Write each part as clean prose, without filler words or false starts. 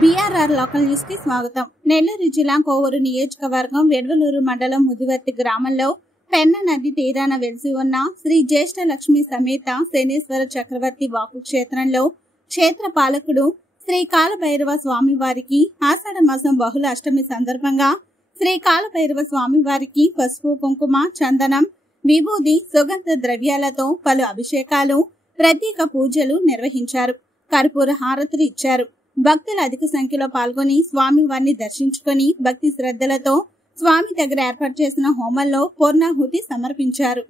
BRR local news కి స్వాగతం. నెల్లూరు జిల్లా కోవూరు నియోజకవర్గం వెడవలూరు మండలం ముదివర్తి గ్రామంలో పెన్నా నది తీరాన వెలిసి ఉన్న శ్రీ జ్యేష్ఠ లక్ష్మి సమేత శనేశ్వర చక్రవర్తి వాకు క్షేత్రంలో క్షేత్ర పాలకుడు శ్రీ కాలభైరవ స్వామి వారికి ఆషాఢ మాసం బహుళ అష్టమి సందర్భంగా శ్రీ కాలభైరవ స్వామి వారికి పసుపు, కుంకుమ, చందనం, విభూది, సుగంధ ద్రవ్యాలతో పలు అభిషేకాలు, ప్రత్యేక పూజలు నిర్వహించారు. కర్పూర హారతులు ఇచ్చారు. భక్తులు అధిక సంఖ్యలో పాల్గొని స్వామి వారిని దర్శించుకుని భక్తి శ్రద్ధలతో స్వామి దగ్గర ఏర్పాటు చేసిన హోమంలో పూర్ణాహుతి సమర్పించారు.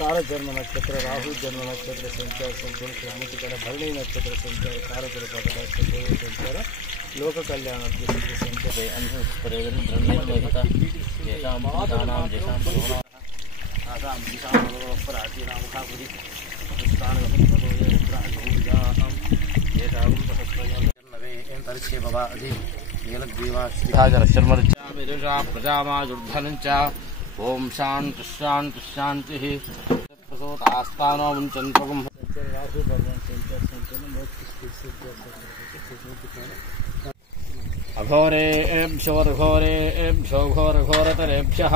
కాలజన్మ నక్షత్ర, రాహు జన్మ నక్షత్ర సంచార భరణి నక్షత్ర సంచార కారకుల సంచార లోక కళ్యాణ ప్రజామాజుర్ధనంచ ఓం శాంతి శాంతి శాంతి ప్రసోతాస్థానో ముంచంతకం రాహు భగవాన్ సంచార అఘోరేభ్యో ఘోరఘోరతరేభ్యః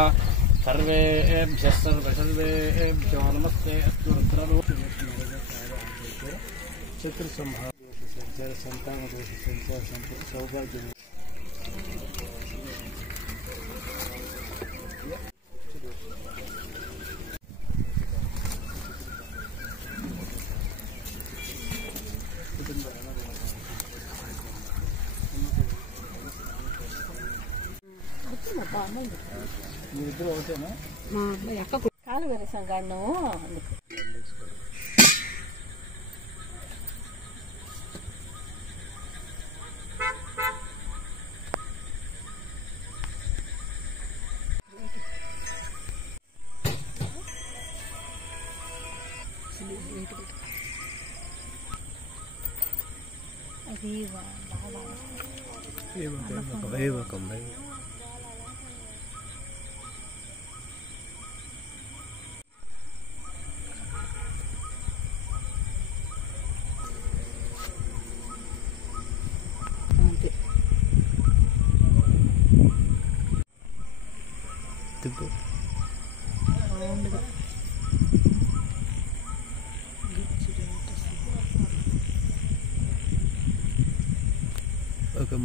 సర్వేభ్యః సర్వేభ్యో నమస్తే అస్తు చతుర్ సంహార సంచార సంతాన దోష సంచార సంపద సౌభాగ్యం మీరిద్దరు ఒకటేనా? కాలు వెరసాం కాను అందుకు అది ఓకే.